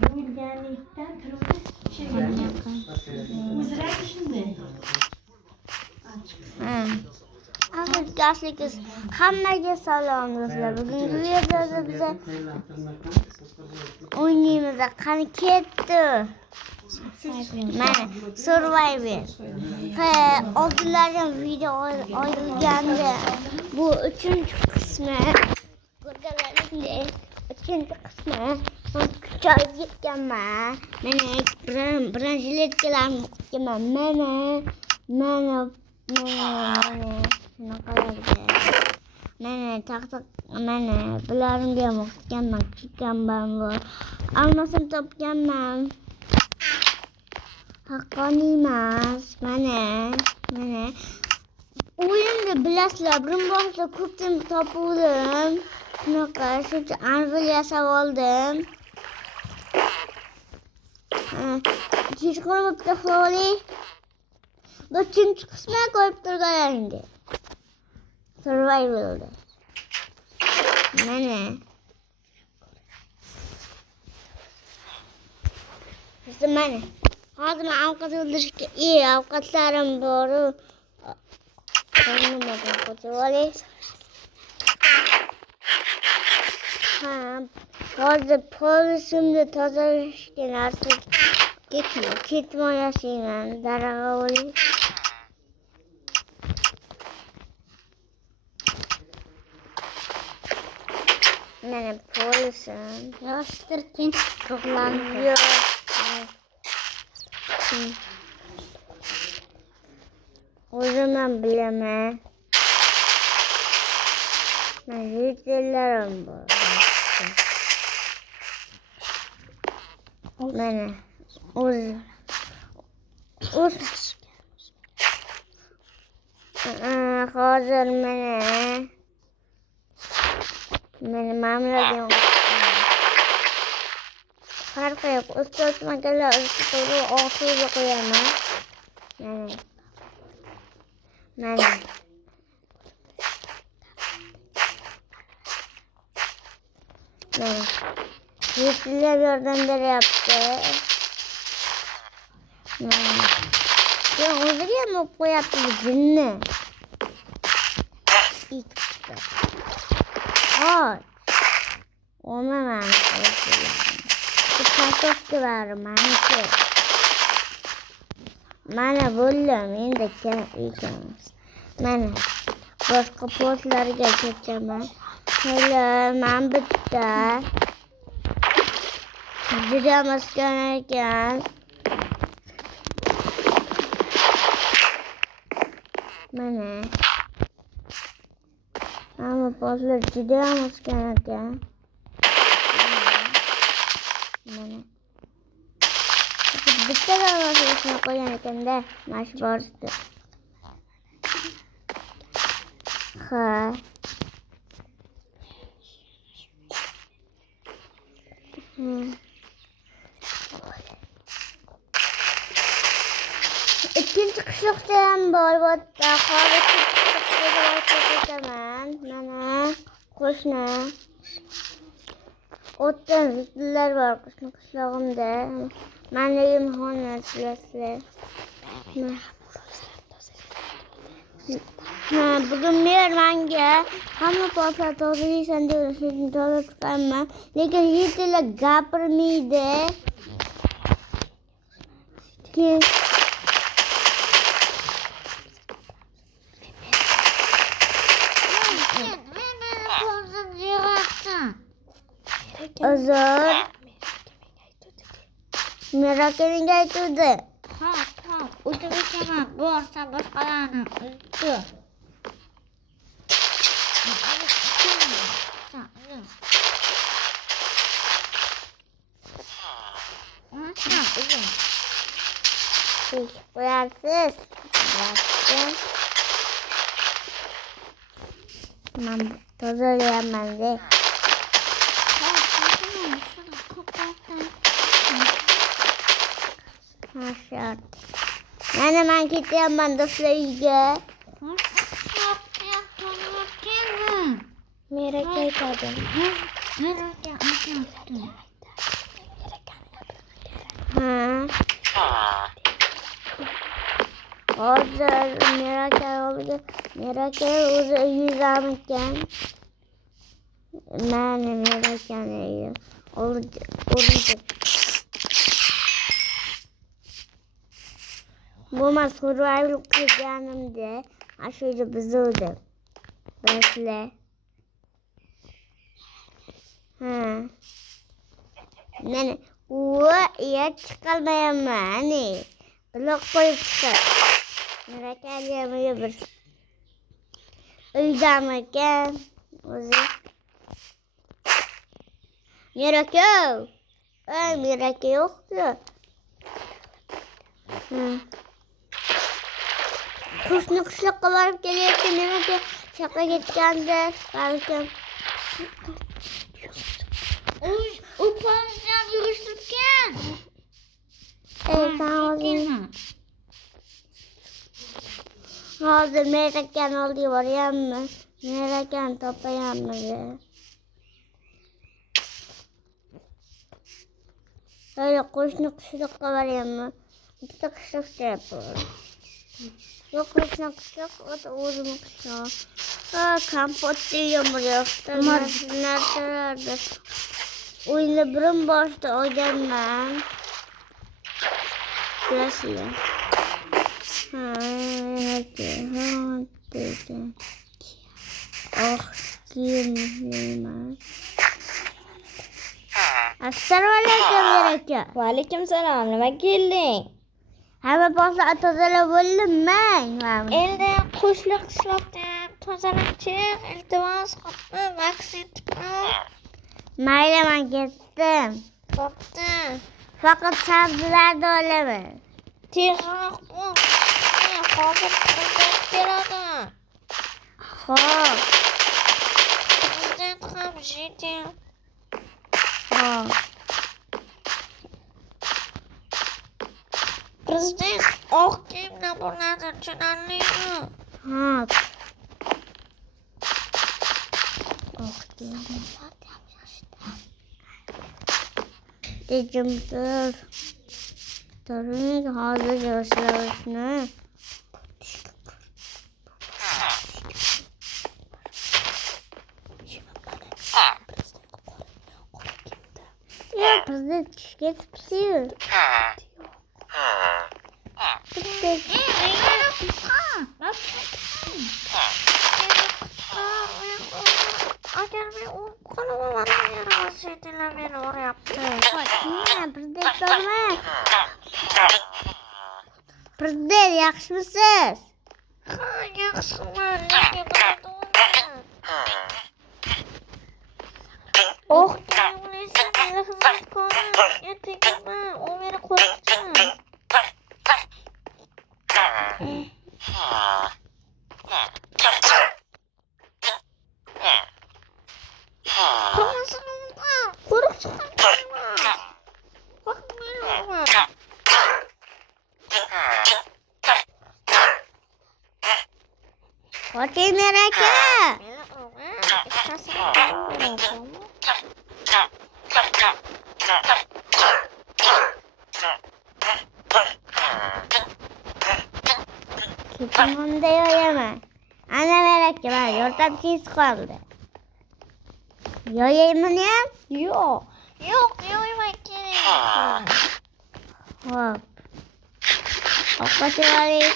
Bo'lganlikdan o'ziradi shunday. Amirkashligiz hammaga salom do'stlar. Bugungi videoda biz o'ynaymiz. Qani ketdi. Mana Survivor. Oldinlardan video olganda bu 3-qismi. Ko'rganlaringdek 3-qismi. Kuchayib ketganman. Mana birinchiliklarni o'qiganman. Mana mana bularga ham o'qiganman. Chiqqanman bor. Almasini topganman. Haqqoniy emas. Mana o'yinni bilasizlar, birinboshda ko'pdan topuvdim. Shunaqa, shuncha anvil yasab oldim. Hech qolmabdi xoli. 3-qismini ko'rib turganlaringdek. Survival'da. Mana. Mana. Hozir men ovqat o'ldirishga, ovqatlarim bor. Qonimdan qo'yib olay. Hozir polisimni tozalashga narsa ketmayasizman. Daraga olay. Mana polisim. Yoshtirkin to'g'lanib. O'zim bilaman. Men videolarim bor. Mana hozir mana mamlaga farqi yo'q. Ustoz makalar ustida oxiriga qo'yaman. Mana Yetkizlar yordam beryapti. O'ziga ham o'qib qo'yapti bu jinni. Olmaman. Bu kartoshka var maniki. Mana bo'ldim. Endi ekamiz. Mana boshqa postlarga ketaman. Men bitta juda maskan ekan. Mana hamma postlar juda maskan ekan. Mana bitta davasini qo'ygan ekanda, mash bordi. Ikkinchi qishloqda ham bor bo'tta. Hozir ketaman. Mana qo'shni. O'tdan zidlar bor qishlog'imda. Meni imkoniyat bilasizlar. Bugun menga hamma postlar tozalaysan deb shuni tozalayapman. Lekin yetlar gapirmaydi. Uzr. Merakingga aytdi. O'tib ketaman. Borsa boshqalarni uzdi. Qo'yarsiz. Men tozalayapman de. Mana men ketyapman do'stlarga. Meraka aytadi. Meraka aytadi. Hozir Mirakel o'zi yuzamikan. Mana Mirakel o'zi. Bu men survival qilganimda ashula buzuvdim. Bilasizlar. Mana yer chiqolmayapman. Blok qo'yib chiqar. Mirakel yemiyor bir. Uydamikan o'zi. Mirakel. Mirakel yo'q-ku. Kuşni qishloqqa borib kelayotgan nimaga shaqa ketgandir balkim. U qo'limdan yurishtirgan. Hozir Mirakel oldiga boryapman. Mirakel topayapman. Öyle qo'shni qishloqqa boryapman. Ikkita qishloq yapıyorum. Yok qo'shni qishloq, o'zim qishloq. Kompot yeyim buraya. Narsalarda. O'yinni birim boshda olganman. Bilasizlar. Assalomu alaykum Mirakel. Va alaykum salom. Nima kelding? Hamma boshlar tozalab bo'ldimmi? Endi qishloqda tozalab chiq. Iltimos qilib vaksitib ol. Mayli, men ketdim. Bo'pti. Faqat sabzilarni olaman. Tezroq bo'l. Hozir prezident keladi. Xo'p. Prezident ham jiddiy. Prezident oq kiyimda bo'ladi, tushunarlimi? Tejimdir. Turing hozir yoshlarni. Prezident ketibdi. Agar men u qo'limga yaramasaydilar meni uryapti. Prezident yaxshimisiz? Ha, yaxshiman. Lekin oh, kiyimlisi meni xizmatkorim. Ertagimi u meni qo'rqitdi. Hammasini unutma. Qo'rqib chiqaman. Qo'rqmayman. Qo'ting Mirakel. Ketimimda yo'yaman. Ana Mirakel, men yordam kiyis qoldi. Yo'yaymani ham? Yo'q, yo'ymay kerak. Xo'p. Ovqat oling.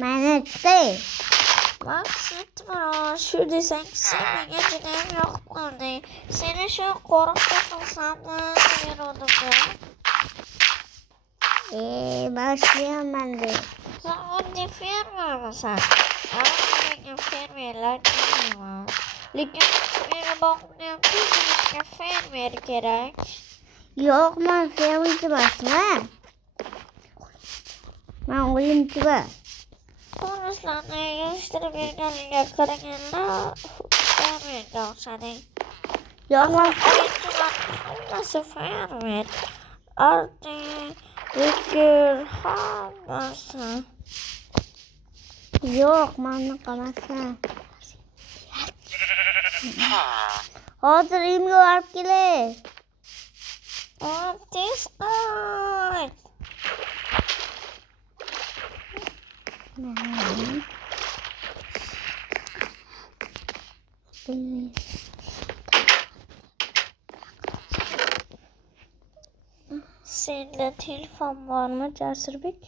Mana chiqing. Maqsad shu desang sen menga juda ham yoqib qolding. Seni shu qo'riqda qilsammi degandim. Men ishlayapman de. Sen oddiy fermermisan? Menga fermerlar kerak. Lekin meni boqimdan tuzilishga fermer kerak. Yo'q, men fermerchi emasman. Men o'yinchiman. Qo'rg'izlarni yig'ishtirib berganiga qaraganda fermerga o'xshading. Yo'q, men Hammasi fermer. Fikr hammasi. Yo'q, meni qamasan. Hozir uyimga borib kelay. Tez qayt. Senda telefon bormi, Jasurbek?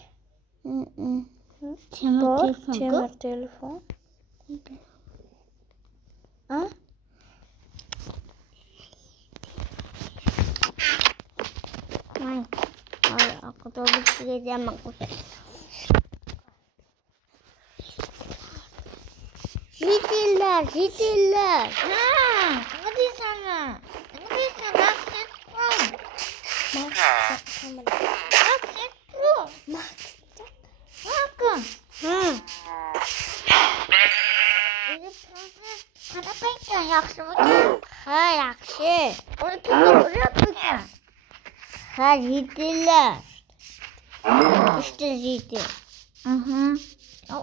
Bor, temir telefon. Ha? Aku tahu betul dia maku. Zitiller. Ha, nima deysan? Nima deysan? Maqsad qon. Maqsad qon. Maqsad. Qanaqa ekan, yaxshimikan? Ha, yaxshi. Uni kimga uryapmikan? Ha, zitiller. İşte zitil.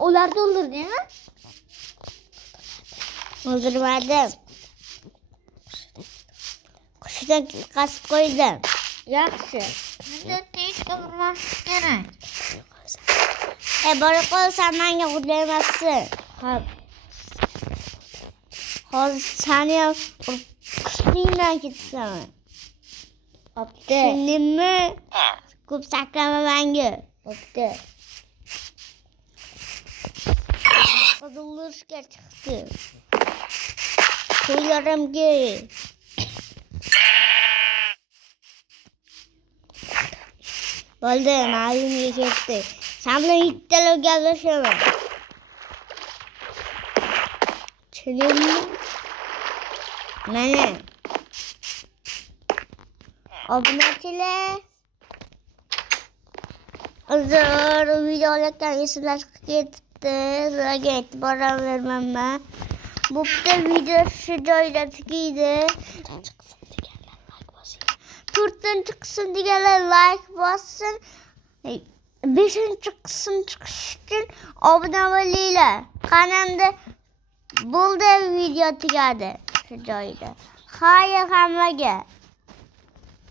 Ularni o'ldirdingmi? O'ldirmadim. Qushidan qasib qo'ydim. Yaxshi. Endi tezga urmaslik kerak. Borib qolsam menga hujaymassin. Hozir seni ham qistingdan ketasan. Obdi. Tushundingmi? Ko'p sakrama menga. Obdi. Qizilishga chiqdi. Qo'llarimga. Bo'ldi, ma'lumga ketdi. Sen bilan ittalab gaplashaman. Tushundingmi? Mana. Obunachilar. Uzr, videolardan esimdan chiqib ketdi. Sizlarga aytib boravermanman. Bu bitta video shu joyda tugaydi. 4-chi qism deganlar like bossin. 5-chi qism chiqishi uchun obuna bo'linglar. Qanamda bo'ldi, video tugadi shu joyda. Xayr hammaga.